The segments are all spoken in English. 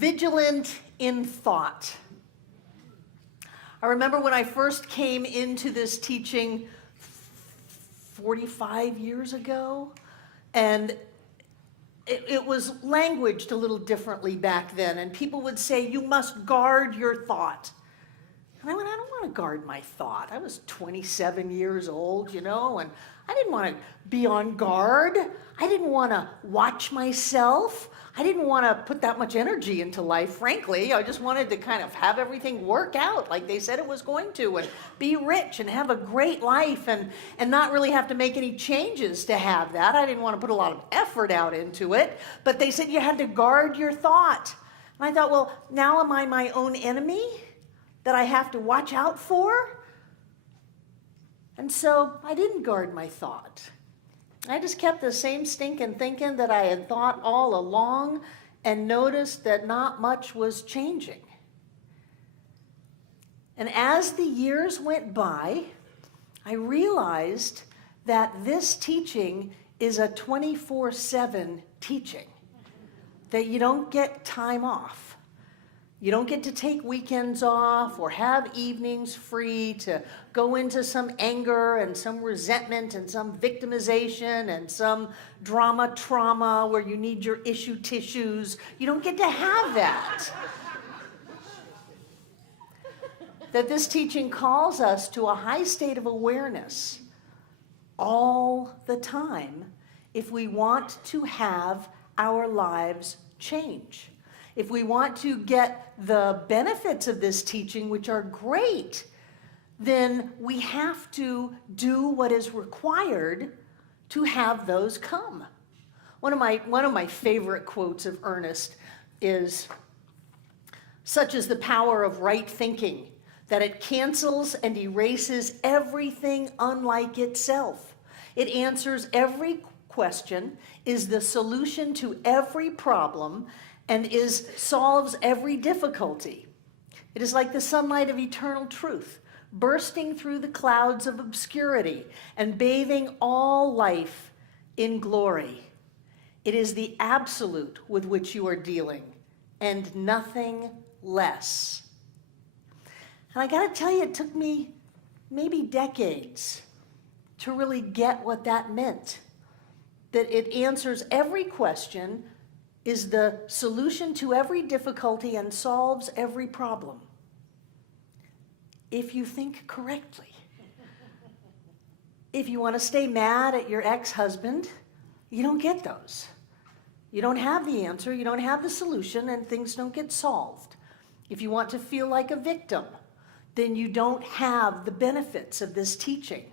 Vigilant in thought. I remember when I first came into this teaching 45 years ago, and it was languaged a little differently back then, and people would say, you must guard your thought. And I went, I don't want to guard my thought. I was 27 years old, and I didn't want to be on guard. I didn't want to watch myself. I didn't want to put that much energy into life, frankly. I just wanted to kind of have everything work out like they said it was going to, and be rich and have a great life and not really have to make any changes to have that. I didn't want to put a lot of effort out into it, but they said you had to guard your thought. And I thought, well, now am I my own enemy that I have to watch out for? And so I didn't guard my thought. I just kept the same stinking thinking that I had thought all along and noticed that not much was changing. And as the years went by, I realized that this teaching is a 24/7 teaching, that you don't get time off. You don't get to take weekends off or have evenings free to go into some anger and some resentment and some victimization and some trauma where you need your issue tissues. You don't get to have that. That this teaching calls us to a high state of awareness all the time if we want to have our lives change. If we want to get the benefits of this teaching, which are great, then we have to do what is required to have those come. One of my favorite quotes of Ernest is, "Such is the power of right thinking, that it cancels and erases everything unlike itself. It answers every question, is the solution to every problem, and solves every difficulty. It is like the sunlight of eternal truth, bursting through the clouds of obscurity and bathing all life in glory. It is the absolute with which you are dealing, and nothing less." And I gotta tell you, it took me maybe decades to really get what that meant. That it answers every question, is the solution to every difficulty, and solves every problem. If you think correctly. If you want to stay mad at your ex-husband, you don't get those. You don't have the answer, you don't have the solution, and things don't get solved. If you want to feel like a victim, then you don't have the benefits of this teaching.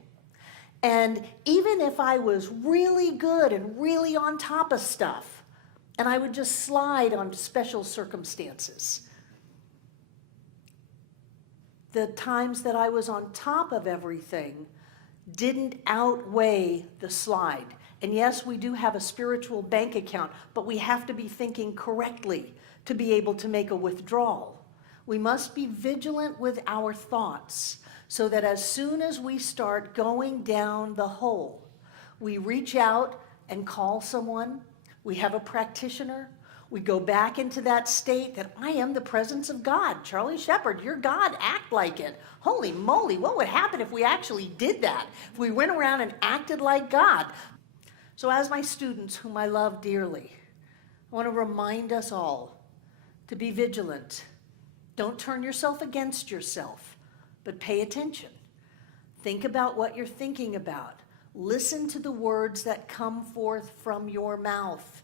And even if I was really good and really on top of stuff, and I would just slide on special circumstances, the times that I was on top of everything didn't outweigh the slide. And yes, we do have a spiritual bank account, but we have to be thinking correctly to be able to make a withdrawal. We must be vigilant with our thoughts so that as soon as we start going down the hole, we reach out and call someone. We have a practitioner. We go back into that state that I am the presence of God. Charlie Shepherd, you're God, act like it. Holy moly, what would happen if we actually did that? If we went around and acted like God? So as my students, whom I love dearly, I want to remind us all to be vigilant. Don't turn yourself against yourself, but pay attention. Think about what you're thinking about. Listen to the words that come forth from your mouth.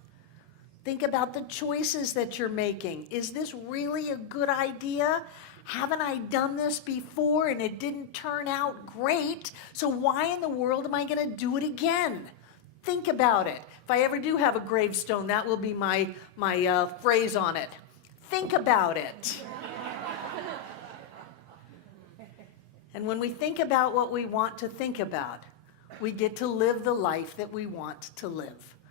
Think about the choices that you're making. Is this really a good idea? Haven't I done this before and it didn't turn out great? So why in the world am I going to do it again? Think about it. If I ever do have a gravestone, that will be my phrase on it. Think about it. And when we think about what we want to think about, we get to live the life that we want to live.